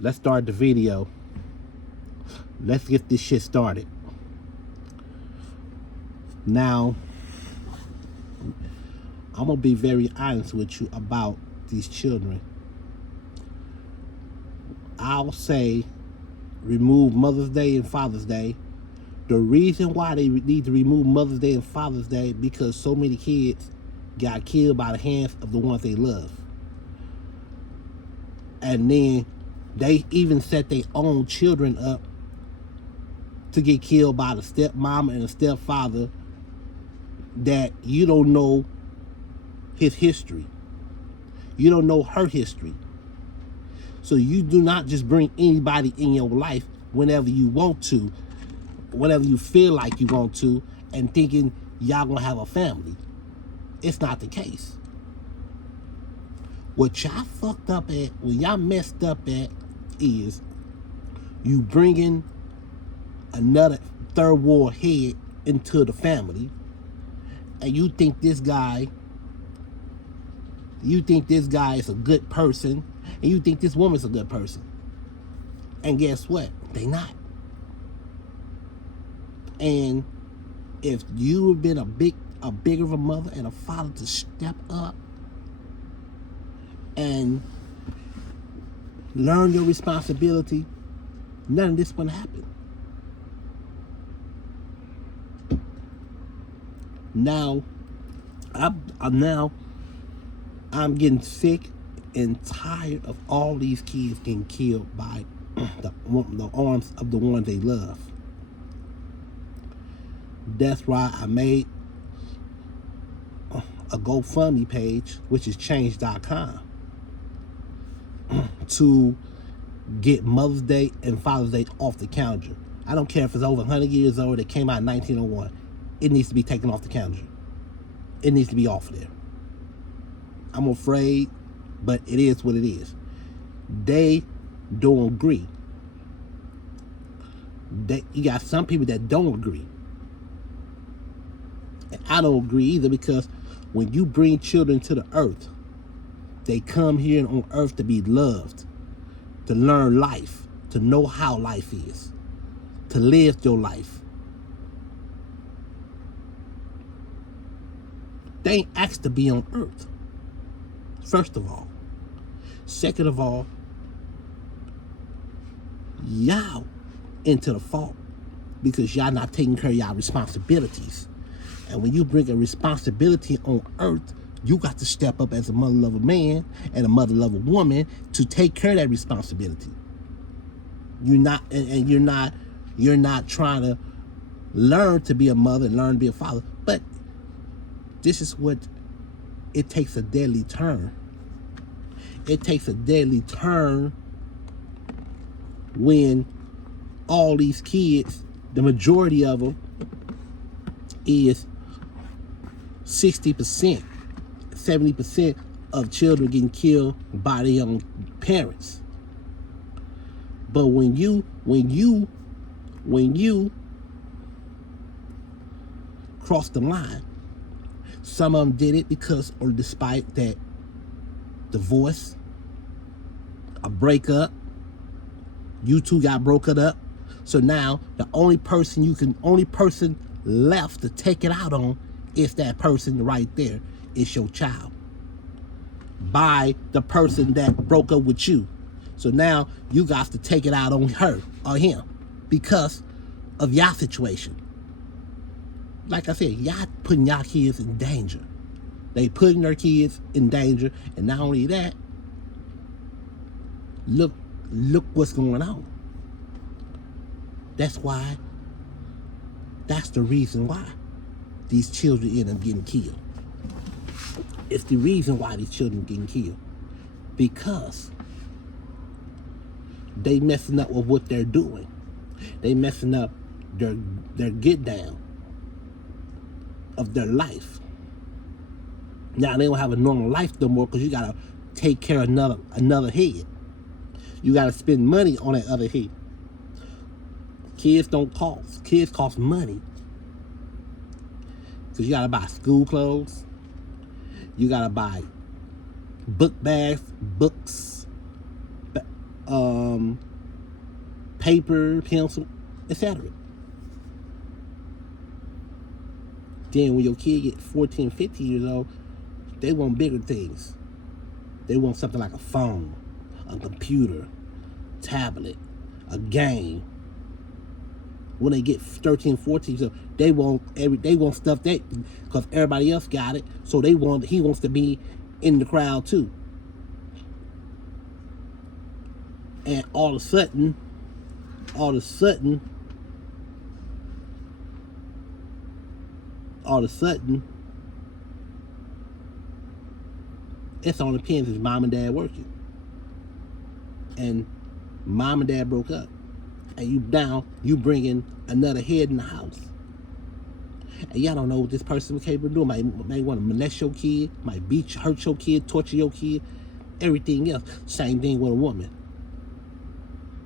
let's start the video. Let's get this shit started. Now, I'm gonna be very honest with you about these children. I'll say remove Mother's Day and Father's Day. The reason why they need to remove Mother's Day and Father's Day because so many kids got killed by the hands of the ones they love. And then they even set their own children up to get killed by the stepmom and the stepfather that you don't know his history. You don't know her history. So you do not just bring anybody in your life whenever you want to, whenever you feel like you want to, and thinking y'all gonna have a family. It's not the case. What y'all fucked up at, what y'all messed up at, is you bringing another third world head into the family, and you think this guy is a good person, and you think this woman's a good person. And guess what? They not. And if you have been a bigger of a mother and a father to step up and learn your responsibility, none of this would happen. Now, I'm getting sick and tired of all these kids getting killed by the arms of the ones they love. That's why I made a GoFundMe page, which is change.com, to get Mother's Day and Father's Day off the calendar. I don't care if it's over 100 years old, it came out in 1901. It needs to be taken off the calendar. It needs to be off of there. I'm afraid, but it is what it is. They don't agree. You got some people that don't agree. And I don't agree either, because when you bring children to the earth, they come here on earth to be loved, to learn life, to know how life is, to live your life. They ain't asked to be on earth, first of all. Second of all, y'all into the fault because y'all not taking care of y'all responsibilities. And when you bring a responsibility on earth, you got to step up as a mother-lover man and a mother-lover woman to take care of that responsibility. You're not trying to learn to be a mother and learn to be a father. But this is what it takes, a deadly turn. It takes a deadly turn when all these kids, the majority of them, is 60%, 70% of children getting killed by their own parents. But when you cross the line, some of them did it because, or despite that divorce, a breakup, you two got broken up. So now the only person left to take it out on is that person right there. It's your child. By the person that broke up with you. So now you got to take it out on her or him because of y'all situation. Like I said, y'all putting y'all kids in danger. They putting their kids in danger, and not only that, look what's going on. That's the reason why these children end up getting killed. It's the reason why these children are getting killed. Because they messing up with what they're doing. They messing up their get down of their life. Now they don't have a normal life no more because you gotta take care of another head. You gotta spend money on that other head. Kids don't cost. Kids cost money. Because you gotta buy school clothes. You gotta buy book bags, books, paper, pencil, etc. Then when your kid get 14, 15 years old, they want bigger things. They want something like a phone, a computer, tablet, a game. When they get 13, 14, so they want stuff that, because everybody else got it, so he wants to be in the crowd too. And all of a sudden, it's on the pins if mom and dad working. And mom and dad broke up. And you bringing another head in the house. And y'all don't know what this person was capable of doing. Might want to molest your kid, might hurt your kid, torture your kid, everything else. Same thing with a woman.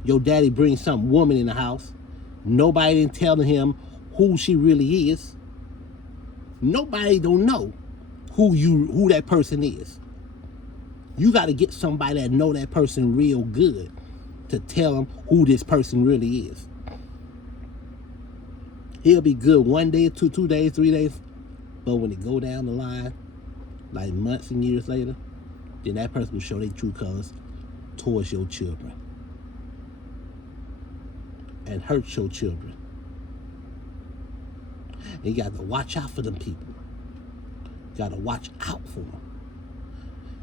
Your daddy brings some woman in the house. Nobody didn't tell him who she really is. Nobody don't know who that person is. You got to get somebody that know that person real good to tell them who this person really is. He'll be good one day, 2 days, 3 days, but when it go down the line, like months and years later, then that person will show their true colors towards your children and hurt your children. And you got to watch out for them people. You got to watch out for them.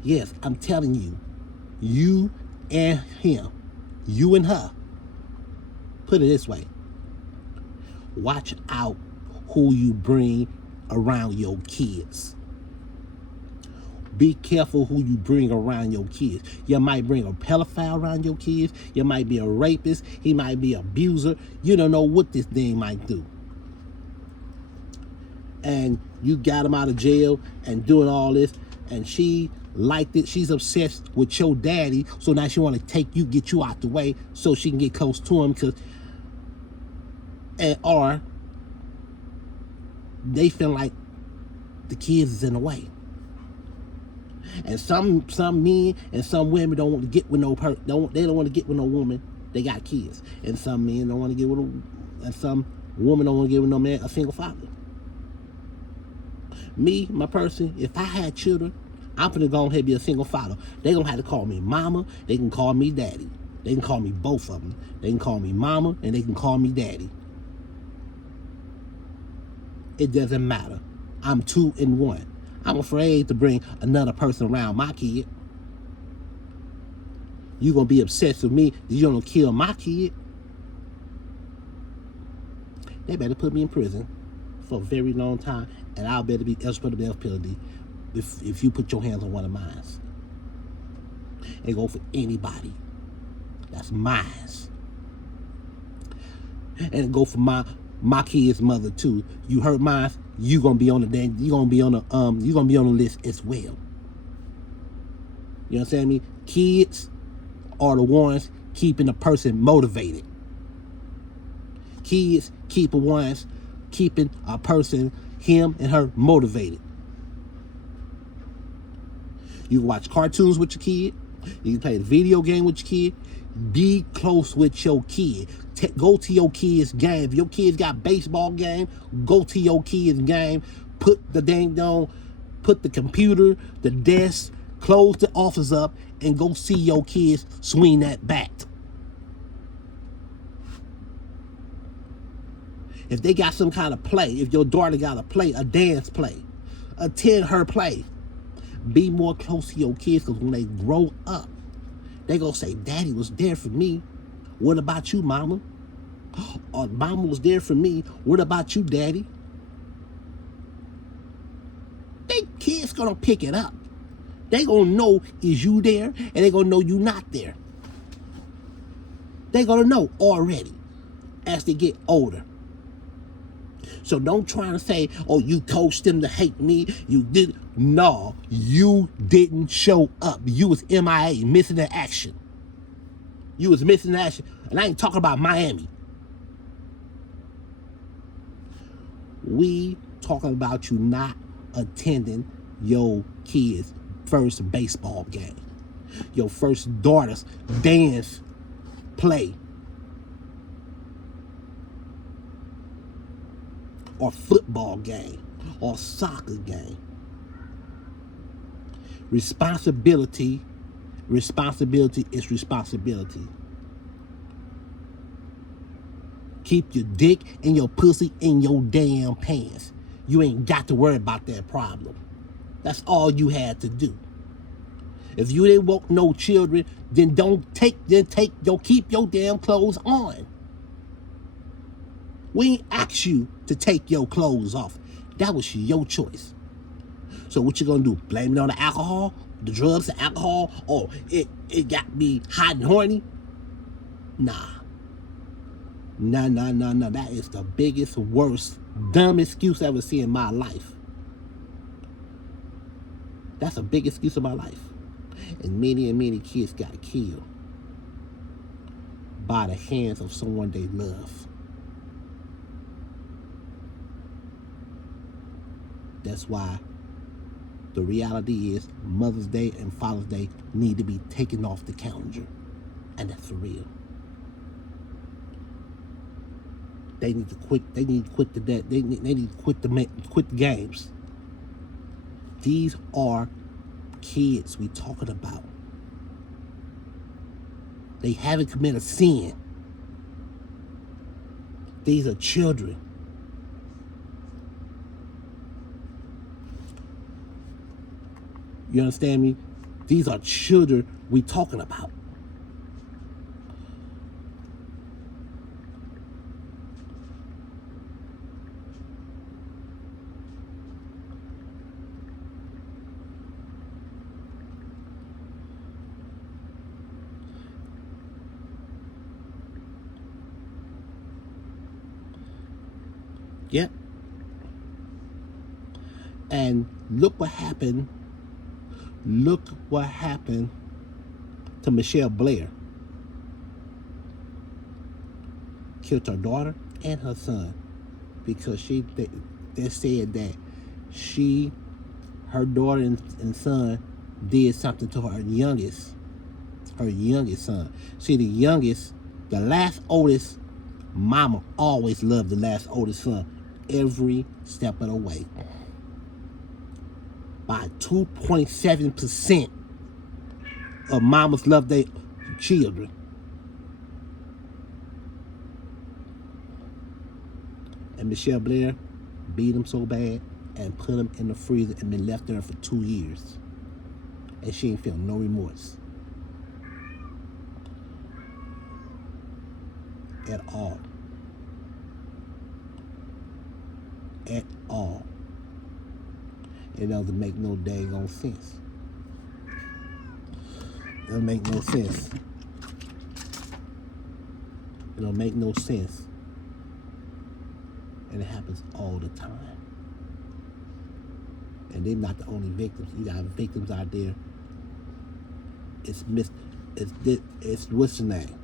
Yes, I'm telling you, you and him, you and her, put it this way, watch out who you bring around your kids. Be careful who you bring around your kids. You might bring a pedophile around your kids. You might be a rapist. He might be an abuser. You don't know what this thing might do. And you got him out of jail and doing all this, and she liked it. She's obsessed with your daddy, so now she want to get you out the way so she can get close to him, or they feel like the kids is in the way. And some men and some women don't want to get with they don't want to get with no woman. They got kids, and some men don't want to get with and some women don't want to get with no man, a single father. Me, my person, if I had children, I'm gonna go ahead and be a single father. They gonna have to call me mama. They can call me daddy. They can call me both of them. They can call me mama and they can call me daddy. It doesn't matter. I'm 2 in 1. I'm afraid to bring another person around my kid. You gonna be obsessed with me? You gonna kill my kid? They better put me in prison for a very long time, and I'll better be eligible to death penalty if you put your hands on one of mine. It go for anybody. That's mine. And it go for my kid's mother too. You hurt mine, you gonna be on the list as well. You understand me? Kids are the ones keeping a person motivated. Kids keeping a person, him and her, motivated. You can watch cartoons with your kid. You can play the video game with your kid. Be close with your kid. Go to your kid's game. If your kid's got baseball game, go to your kid's game. Put the computer, the desk, close the office up, and go see your kids swing that bat. If they got some kind of play, if your daughter got a dance play, attend her play. Be more close to your kids, because when they grow up, they gonna say, Daddy was there for me. What about you, Mama? Or Mama was there for me. What about you, Daddy? They kids gonna pick it up. They gonna know is you there, and they gonna know you not there. They gonna know already as they get older. So don't try to say, oh, you coached them to hate me. You did. No, you didn't show up. You was MIA, missing in action. You was missing in action. And I ain't talking about Miami. We talking about you not attending your kids' first baseball game. Your first daughter's dance play or football game or soccer game. Responsibility is responsibility. Keep your dick and your pussy in your damn pants. You ain't got to worry about that problem. That's all you had to do. If you didn't want no children, then don't keep your damn clothes on. We ain't asked you to take your clothes off. That was your choice. So what you gonna do? Blame it on the alcohol, the drugs, the alcohol, or it got me hot and horny? Nah. That is the biggest, worst, dumb excuse I ever seen in my life. That's a big excuse of my life. And many kids got killed by the hands of someone they love. That's why the reality is Mother's Day and Father's Day need to be taken off the calendar. And that's for real. They need to quit. They need to quit the debt. They need to quit the games. These are kids we talking about. They haven't committed sin. These are children. You understand me? These are children we talking about. Yep. And look what happened. Look what happened to Michelle Blair. Killed her daughter and her son because they said that her daughter and son did something to her youngest son. See, the last oldest, mama always loved the last oldest son every step of the way. By 2.7% of mamas love their children. And Michelle Blair beat him so bad and put him in the freezer and been left there for 2 years. And she ain't feel no remorse. At all. At all. It doesn't make no daggone sense. It doesn't make no sense. It don't make no sense. And it happens all the time. And they're not the only victims. You got victims out there. It's what's the name?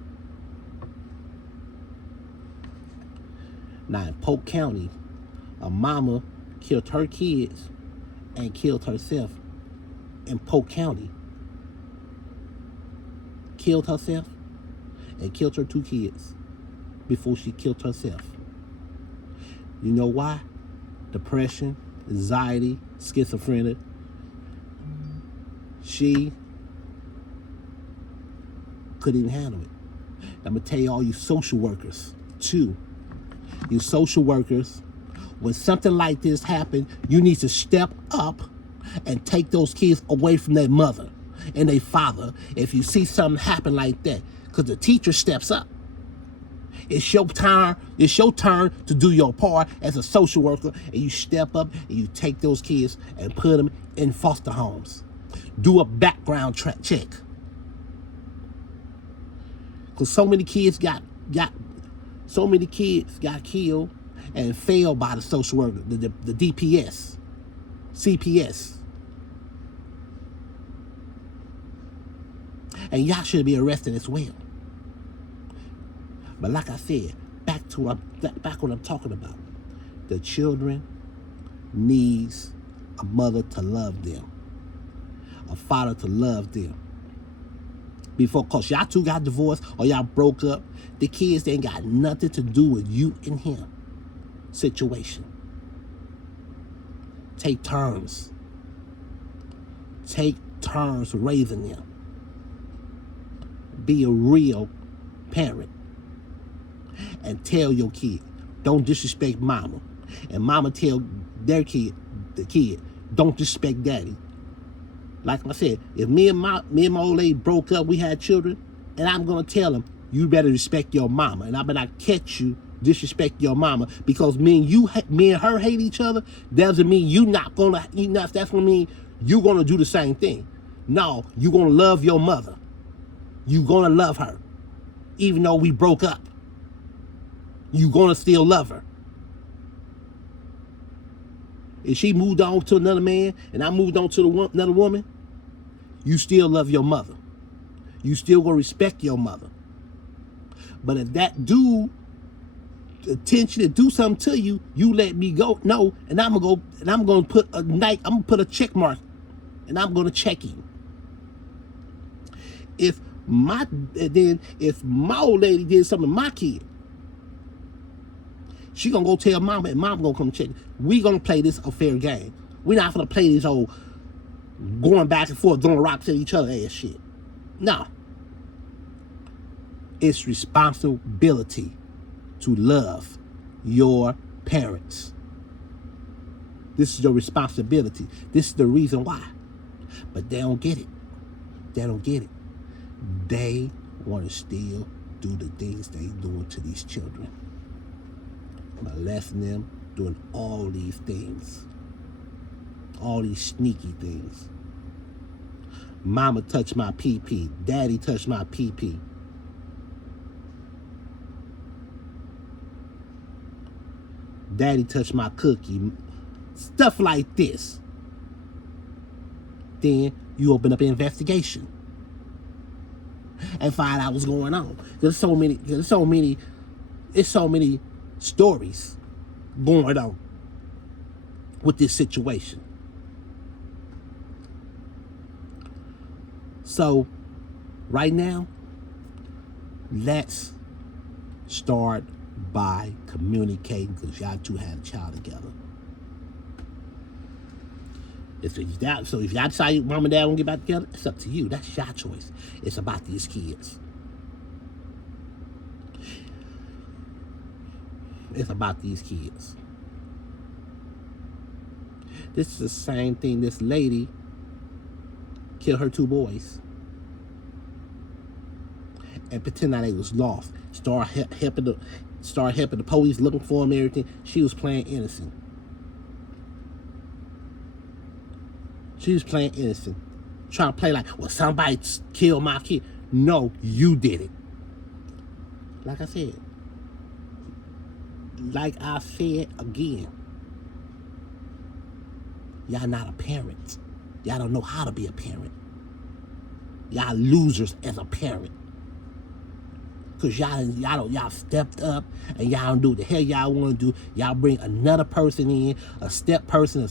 Now in Polk County, a mama killed her kids and killed herself in Polk County. Killed herself and killed her 2 kids before she killed herself. You know why? Depression, anxiety, schizophrenia. She couldn't even handle it. I'm going to tell you, all you social workers, too. You social workers, when something like this happens, you need to step up and take those kids away from their mother and their father if you see something happen like that. Because the teacher steps up. It's your turn to do your part as a social worker, and you step up and you take those kids and put them in foster homes. Do a background check. Because so many kids got killed and failed by the social worker, the DPS, CPS. And y'all should be arrested as well. But like I said, back what I'm talking about. The children needs a mother to love them, a father to love them. before, cause y'all two got divorced or y'all broke up. The kids ain't got nothing to do with you and him situation. Take turns. Take turns raising them. Be a real parent. And tell your kid, don't disrespect mama. And mama tell their kid, the kid, don't disrespect daddy. Like I said, if me and my old lady broke up, we had children, and I'm gonna tell them, you better respect your mama, and I better not catch you disrespect your mama, because me and her hate each other. Doesn't mean you not gonna. That's gonna mean you gonna do the same thing. No, you gonna love your mother. You gonna love her, even though we broke up. You gonna still love her. If she moved on to another man and I moved on to another woman, you still love your mother. You still gonna respect your mother. But if that dude attention to do something to you, you let me go. No, and I'm gonna put a check mark, and I'm gonna check him. If my old lady did something to my kid, she gonna go tell mama, and mama gonna come check. We gonna play this a fair game. We not gonna play this old going back and forth, throwing rocks at each other ass shit. No. It's responsibility to love your parents. This is your responsibility. This is the reason why. But they don't get it. They don't get it. They want to still do the things they doing to these children. Molesting them, doing all these things. All these sneaky things. Mama touched my pee-pee. Daddy touched my pee-pee. Daddy touched my cookie. Stuff like this. Then you open up an investigation and find out what's going on. There's so many stories going on with this situation. So right now, let's start by communicating, because y'all two had a child together. If y'all decide mom and dad won't get back together, it's up to you. That's your choice. It's about these kids. It's about these kids. This is the same thing. This lady killed her 2 boys and pretend that they was lost. Start helping the police looking for them and everything. She was playing innocent. She was playing innocent. Trying to play like, well, somebody killed my kid. No, you did it. Like I said again, y'all not a parent. Y'all don't know how to be a parent. Y'all losers as a parent. Because y'all stepped up and y'all don't do what the hell y'all want to do. Y'all bring another person in, a step person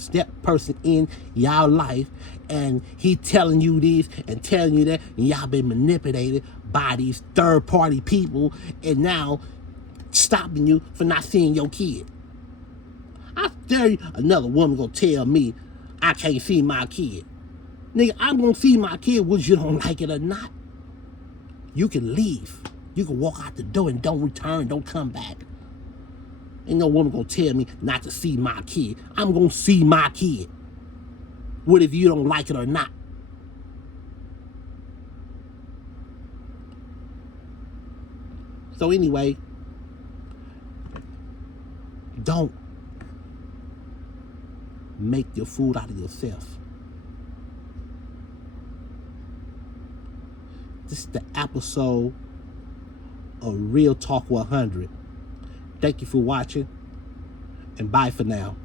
in y'all life, and he telling you this and telling you that, and y'all been manipulated by these third-party people, and now stopping you from not seeing your kid. I dare you, another woman gonna tell me I can't see my kid. Nigga, I'm gonna see my kid whether you don't like it or not. You can leave. You can walk out the door and don't return, don't come back. Ain't no woman gonna tell me not to see my kid. I'm gonna see my kid. What if you don't like it or not? So anyway, don't make your fool out of yourself. This is the episode of Real Talk 100. Thank you for watching, and bye for now.